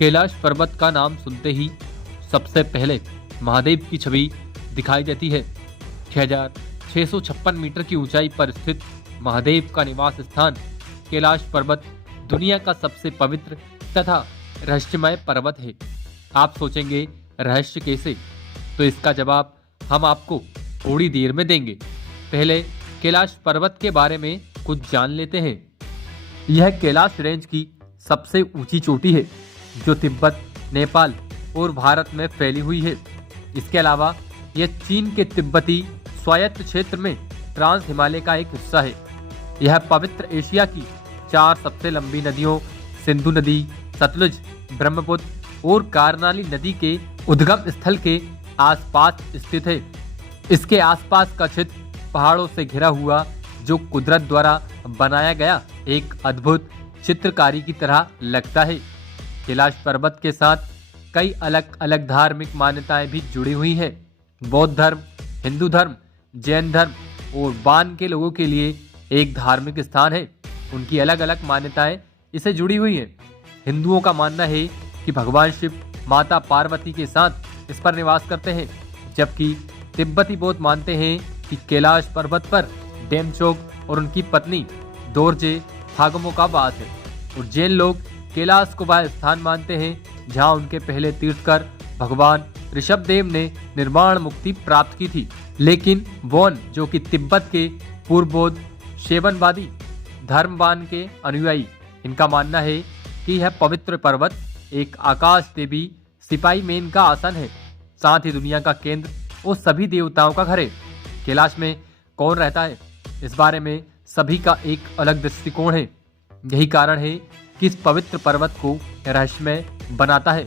कैलाश पर्वत का नाम सुनते ही सबसे पहले महादेव की छवि दिखाई देती है। 6,656 मीटर की ऊंचाई पर स्थित महादेव का निवास स्थान कैलाश पर्वत दुनिया का सबसे पवित्र तथा रहस्यमय पर्वत है। आप सोचेंगे रहस्य कैसे? तो इसका जवाब हम आपको थोड़ी देर में देंगे। पहले कैलाश पर्वत के बारे में कुछ जान लेते हैं। यह कैलाश रेंज की सबसे ऊंची चोटी है जो तिब्बत, नेपाल और भारत में फैली हुई है। इसके अलावा यह चीन के तिब्बती स्वायत्त क्षेत्र में ट्रांस हिमालय का एक हिस्सा है। यह पवित्र एशिया की 4 सबसे लंबी नदियों सिंधु नदी, सतलुज, ब्रह्मपुत्र और कारनाली नदी के उद्गम स्थल के आसपास स्थित है। इसके आसपास का क्षेत्र पहाड़ों से घिरा हुआ जो कुदरत द्वारा बनाया गया एक अद्भुत चित्रकारी की तरह लगता है। कैलाश पर्वत के साथ कई अलग अलग धार्मिक मान्यताएं भी जुड़ी हुई हैं। बौद्ध धर्म, हिंदू धर्म, जैन धर्म और बान के लोगों के लिए एक धार्मिक स्थान है। उनकी अलग अलग मान्यताएं इसे जुड़ी हुई हैं। हिंदुओं का मानना है कि भगवान शिव माता पार्वती के साथ इस पर निवास करते हैं, जबकि तिब्बती बौद्ध मानते हैं कि कैलाश पर्वत पर डेमचोक और उनकी पत्नी दोरजे फागमो का वास है। और जैन लोग कैलाश को वह स्थान मानते हैं जहां उनके पहले तीर्थकर भगवान ऋषभदेव ने निर्वाण मुक्ति प्राप्त की थी। लेकिन वोन, जो कि तिब्बत के पूर्व बौद्ध शेवनवादी धर्मवान के अनुयायी, इनका मानना है कि यह पवित्र पर्वत एक आकाश देवी सिपाही मेन का आसन है, साथ ही दुनिया का केंद्र और सभी देवताओं का घर है। कैलाश में कौन रहता है, इस बारे में सभी का एक अलग दृष्टिकोण है। यही कारण है कि इस पवित्र पर्वत को रहस्यमय बनाता है।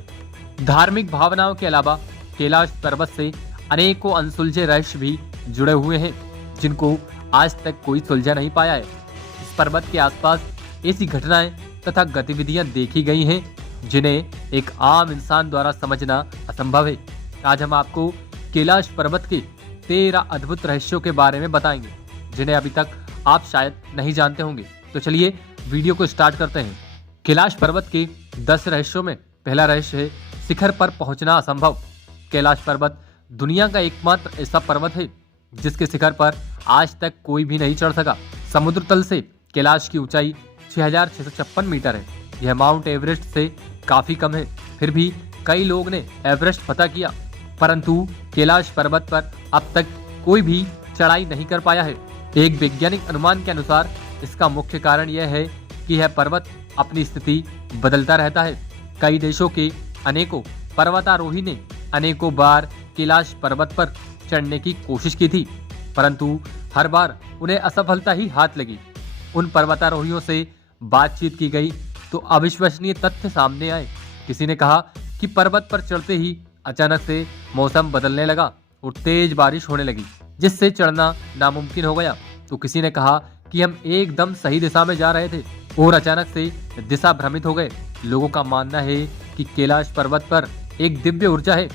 धार्मिक भावनाओं के अलावा कैलाश पर्वत से अनेकों अनसुलझे रहस्य भी जुड़े हुए हैं जिनको आज तक कोई सुलझा नहीं पाया है। इस पर्वत के आसपास ऐसी घटनाएं तथा गतिविधियां देखी गई हैं जिन्हें एक आम इंसान द्वारा समझना असंभव है। आज हम आपको कैलाश पर्वत के 13 अद्भुत रहस्यों के बारे में बताएंगे जिन्हें अभी तक आप शायद नहीं जानते होंगे। तो चलिए वीडियो को स्टार्ट करते हैं। कैलाश पर्वत के 10 रहस्यों में पहला रहस्य है शिखर पर पहुंचना असंभव। कैलाश पर्वत दुनिया का एकमात्र ऐसा पर्वत है जिसके शिखर पर आज तक कोई भी नहीं चढ़ सका। समुद्र तल से कैलाश की ऊंचाई 6,656 मीटर है। यह माउंट एवरेस्ट से काफी कम है। फिर भी कई लोग ने एवरेस्ट फतह किया, परंतु कैलाश पर्वत पर अब तक कोई भी चढ़ाई नहीं कर पाया है। एक वैज्ञानिक अनुमान के अनुसार इसका मुख्य कारण यह है कि यह पर्वत अपनी स्थिति बदलता रहता है। कई देशों के अनेकों पर्वतारोही ने अनेकों बार कैलाश पर्वत पर चढ़ने की कोशिश की थी, परंतु हर बार उन्हें असफलता ही हाथ लगी। उन पर्वतारोहियों से बातचीत की गई तो अविश्वसनीय तथ्य सामने आए। किसी ने कहा कि पर्वत पर चढ़ते ही अचानक से मौसम बदलने लगा और तेज बारिश होने लगी, जिससे चढ़ना नामुमकिन हो गया। तो किसी ने कहा कि हम एकदम सही दिशा में जा रहे थे और अचानक से दिशा भ्रमित हो गए। लोगों का मानना है कि कैलाश पर्वत पर एक दिव्य ऊर्जा है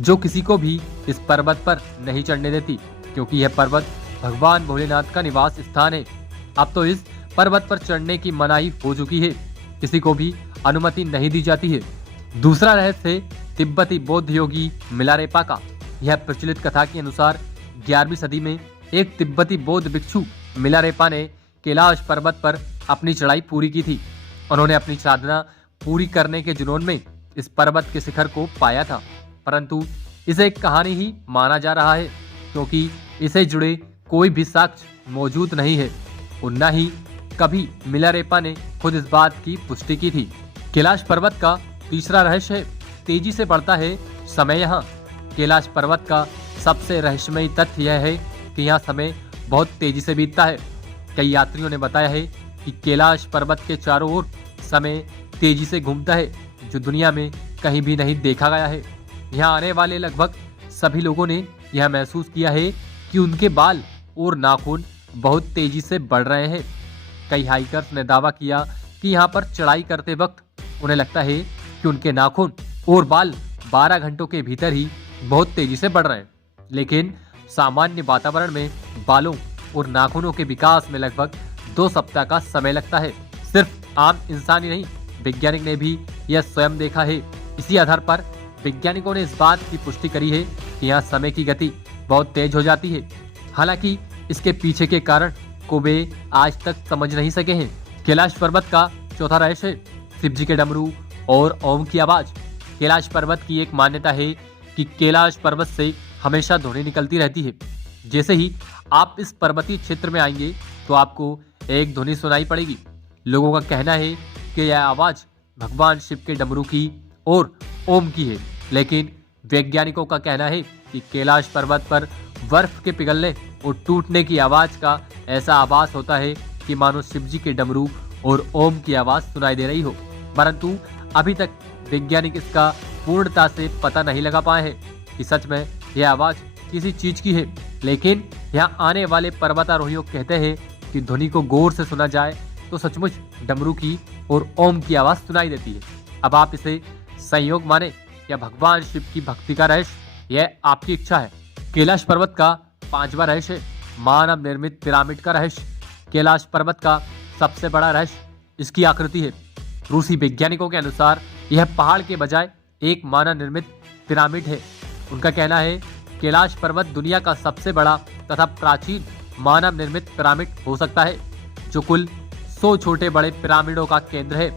जो किसी को भी इस पर्वत पर नहीं चढ़ने देती, क्योंकि यह पर्वत भगवान भोलेनाथ का निवास स्थान है। अब तो इस पर्वत पर चढ़ने की मनाही हो चुकी है, किसी को भी अनुमति नहीं दी जाती है। दूसरा रहस्य है तिब्बती बौद्ध योगी मिलारेपा का। यह प्रचलित कथा के अनुसार 11वीं सदी में एक तिब्बती बौद्ध भिक्षु मिलारेपा ने कैलाश पर्वत पर अपनी चढ़ाई पूरी की थी। उन्होंने अपनी साधना पूरी करने के जुनून में इस पर्वत के शिखर को पाया था, परंतु इसे एक कहानी ही माना जा रहा है क्योंकि इसे जुड़े कोई भी साक्ष्य मौजूद नहीं है और न ही कभी मिलारेपा ने खुद इस बात की पुष्टि की थी। कैलाश पर्वत का तीसरा रहस्य है तेजी से बढ़ता है समय। यहाँ कैलाश पर्वत का सबसे रहस्यमयी तथ्य यह है कि यहाँ समय बहुत तेजी से बीतता है। कई यात्रियों ने बताया है कि कैलाश पर्वत के चारों ओर समय तेजी से घूमता है जो दुनिया में कहीं भी नहीं देखा गया है। यहाँ आने वाले लगभग सभी लोगों ने यह महसूस किया है कि उनके बाल और नाखून बहुत तेजी से बढ़ रहे हैं। कई हाइकर्स ने दावा किया कि यहाँ पर चढ़ाई करते वक्त उन्हें लगता है कि उनके नाखून और बाल 12 घंटों के भीतर ही बहुत तेजी से बढ़ रहे हैं। लेकिन सामान्य वातावरण में बालों और नाखूनों के विकास में लगभग 2 सप्ताह का समय लगता है। सिर्फ आम इंसान ही नहीं वैज्ञानिक ने भी यह स्वयं देखा है। इसी आधार पर वैज्ञानिकों ने इस बात की पुष्टि करी है कि यहाँ समय की गति बहुत तेज हो जाती है। हालांकि इसके पीछे के कारण को वे आज तक समझ नहीं सके हैं। कैलाश पर्वत का चौथा रहस्य है शिव जी के डमरू और ओम की आवाज। कैलाश पर्वत की एक मान्यता है कि कैलाश पर्वत से हमेशा ध्वनि निकलती रहती है। जैसे ही आप इस पर्वतीय क्षेत्र में आएंगे तो आपको एक ध्वनि सुनाई पड़ेगी। लोगों का कहना है कि यह आवाज भगवान शिव के डमरू की और ओम की है, लेकिन वैज्ञानिकों का कहना है कि कैलाश पर्वत पर बर्फ के पिघलने और टूटने की आवाज का ऐसा आभास होता है कि मानो शिव जी के डमरू और ओम की आवाज सुनाई दे रही हो। परंतु अभी तक वैज्ञानिक इसका पूर्णता से पता नहीं लगा पाए हैं कि सच में यह आवाज किसी चीज की है। लेकिन यहाँ आने वाले पर्वतारोहियों कहते हैं कि ध्वनि को गौर से सुना जाए तो सचमुच डमरू की और ओम की आवाज सुनाई देती है। अब आप इसे संयोग माने या भगवान शिव की भक्ति का रहस्य, यह आपकी इच्छा है। कैलाश पर्वत का पांचवा रहस्य मानव निर्मित पिरामिड का रहस्य। कैलाश पर्वत का सबसे बड़ा रहस्य इसकी आकृति है। रूसी वैज्ञानिकों के अनुसार यह पहाड़ के बजाय एक मानव निर्मित पिरामिड है। उनका कहना है कैलाश पर्वत दुनिया का सबसे बड़ा तथा प्राचीन मानव निर्मित पिरामिड हो सकता है, जो कुल 100 छोटे बड़े पिरामिडों का केंद्र है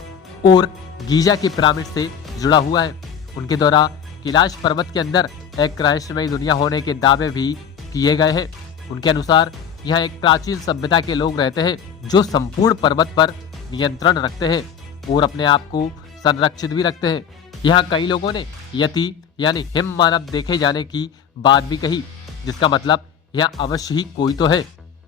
और गीजा के पिरामिड से जुड़ा हुआ है। उनके द्वारा कैलाश पर्वत के अंदर एक रहस्यमयी दुनिया होने के दावे भी किए गए हैं। उनके अनुसार यहाँ एक प्राचीन सभ्यता के लोग रहते हैं जो संपूर्ण पर्वत पर नियंत्रण रखते हैं और अपने आप को संरक्षित भी रखते हैं। यहाँ कई लोगों ने यति यानी हिम मानव देखे जाने की बात भी कही, जिसका मतलब यहाँ अवश्य ही कोई तो है।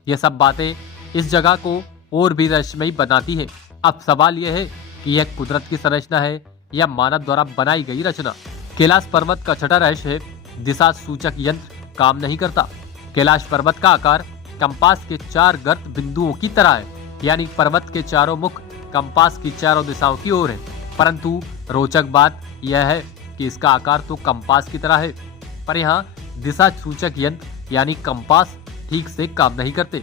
यह सब बातें इस जगह को और भी रहस्यमयी बनाती है। अब सवाल यह है कि यह कुदरत की संरचना है या मानव द्वारा बनाई गई रचना। कैलाश पर्वत का छठा रहस्य है दिशा सूचक यंत्र काम नहीं करता। कैलाश पर्वत का आकार कंपास के 4 गर्त बिंदुओं की तरह है, यानी पर्वत के चारों मुख कंपास की चारों दिशाओं की ओर है। परंतु रोचक बात यह है कि इसका आकार तो कंपास की तरह है, पर यहाँ दिशा सूचक यंत्र यानी कंपास ठीक से काम नहीं करते।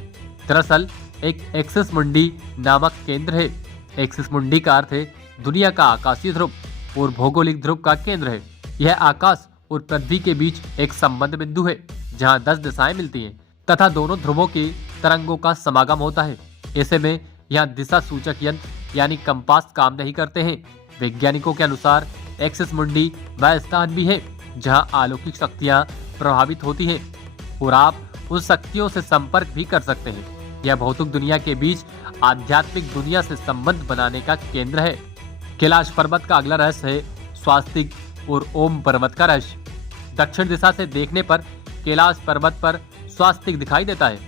दरअसल एक एक्सिस मुंडी नामक केंद्र है। एक्सिस मुंडी का अर्थ है दुनिया का आकाशीय ध्रुव और भौगोलिक ध्रुव का केंद्र है। यह आकाश और पृथ्वी के बीच एक संबंध बिंदु है जहाँ 10 दिशाएं मिलती हैं तथा दोनों ध्रुवों के तरंगों का समागम होता है। ऐसे में यहाँ दिशा सूचक यंत्र यानी कंपास काम नहीं करते हैं। वैज्ञानिकों के अनुसार एक्सिस मुंडी वह स्थान भी है जहाँ अलौकिक शक्तियाँ प्रभावित होती हैं और आप उन शक्तियों से संपर्क भी कर सकते हैं। यह भौतिक दुनिया के बीच आध्यात्मिक दुनिया से संबंध बनाने का केंद्र है। कैलाश पर्वत का अगला रहस्य है स्वास्तिक और ओम पर्वत का रहस्य। दक्षिण दिशा से देखने पर कैलाश पर्वत पर स्वास्तिक दिखाई देता है।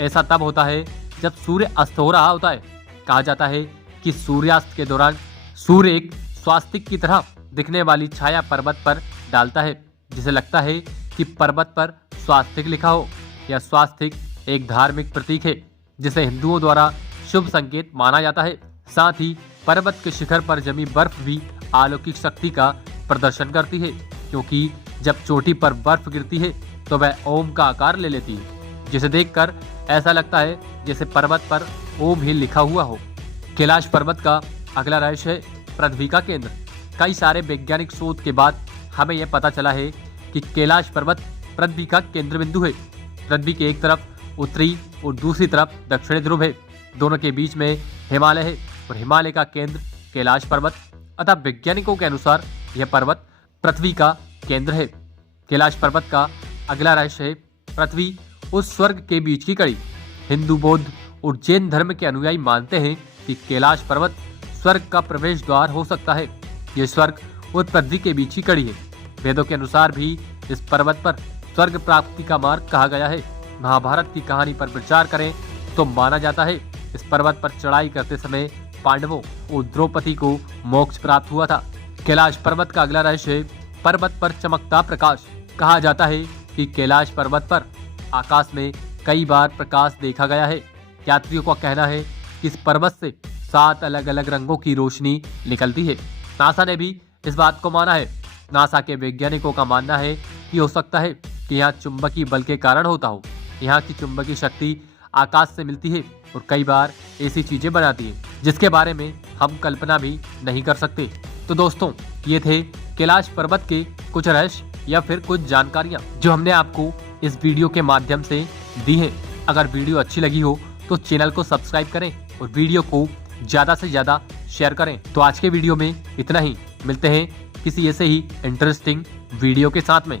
ऐसा तब होता है जब सूर्य अस्त हो रहा होता है। कहा जाता है कि सूर्यास्त के दौरान सूर्य एक स्वास्तिक की तरह दिखने वाली छाया पर्वत पर डालता है, जिसे लगता है कि पर्वत पर स्वास्तिक लिखा हो। यह स्वास्तिक एक धार्मिक प्रतीक है जिसे हिंदुओं द्वारा शुभ संकेत माना जाता है। साथ ही पर्वत के शिखर पर जमी बर्फ भी अलौकिक शक्ति का प्रदर्शन करती है, क्योंकि जब चोटी पर बर्फ गिरती है तो वह ओम का आकार ले लेती है, जिसे देखकर ऐसा लगता है जैसे पर्वत पर ओम ही लिखा हुआ हो। कैलाश पर्वत का अगला रहस्य है पृथ्वी का केंद्र। कई सारे वैज्ञानिक शोध के बाद हमें यह पता चला है कि कैलाश पर्वत पृथ्वी का केंद्र बिंदु है। पृथ्वी के एक तरफ उत्तरी और दूसरी तरफ दक्षिणी ध्रुव है। दोनों के बीच में हिमालय है और हिमालय का केंद्र कैलाश पर्वत। अतः वैज्ञानिकों के अनुसार यह पर्वत पृथ्वी का केंद्र है। कैलाश पर्वत का अगला रहस्य है पृथ्वी और स्वर्ग के बीच की कड़ी। हिंदू, बौद्ध और जैन धर्म के अनुयायी मानते हैं कि कैलाश पर्वत स्वर्ग का प्रवेश द्वार हो सकता है। यह स्वर्ग और पृथ्वी के बीच की कड़ी है। वेदों के अनुसार भी इस पर्वत पर स्वर्ग प्राप्ति का मार्ग कहा गया है। महाभारत की कहानी पर विचार करें तो माना जाता है इस पर्वत पर चढ़ाई करते समय पांडवों और द्रौपदी को मोक्ष प्राप्त हुआ था। कैलाश पर्वत का अगला रहस्य है पर्वत पर चमकता प्रकाश। कहा जाता है कि कैलाश पर्वत पर आकाश में कई बार प्रकाश देखा गया है। यात्रियों का कहना है कि इस पर्वत से 7 अलग अलग रंगों की रोशनी निकलती है। नासा ने भी इस बात को माना है। नासा के वैज्ञानिकों का मानना है कि हो सकता है कि यहाँ चुंबकीय बल के कारण होता हो। यहाँ की चुंबकीय शक्ति आकाश से मिलती है और कई बार ऐसी चीजें बनाती है जिसके बारे में हम कल्पना भी नहीं कर सकते। तो दोस्तों, ये थे कैलाश पर्वत के कुछ रहस्य या फिर कुछ जानकारियां जो हमने आपको इस वीडियो के माध्यम से दी हैं। अगर वीडियो अच्छी लगी हो तो चैनल को सब्सक्राइब करें और वीडियो को ज्यादा से ज्यादा शेयर करें। तो आज के वीडियो में इतना ही, मिलते हैं किसी ऐसे ही इंटरेस्टिंग वीडियो के साथ में।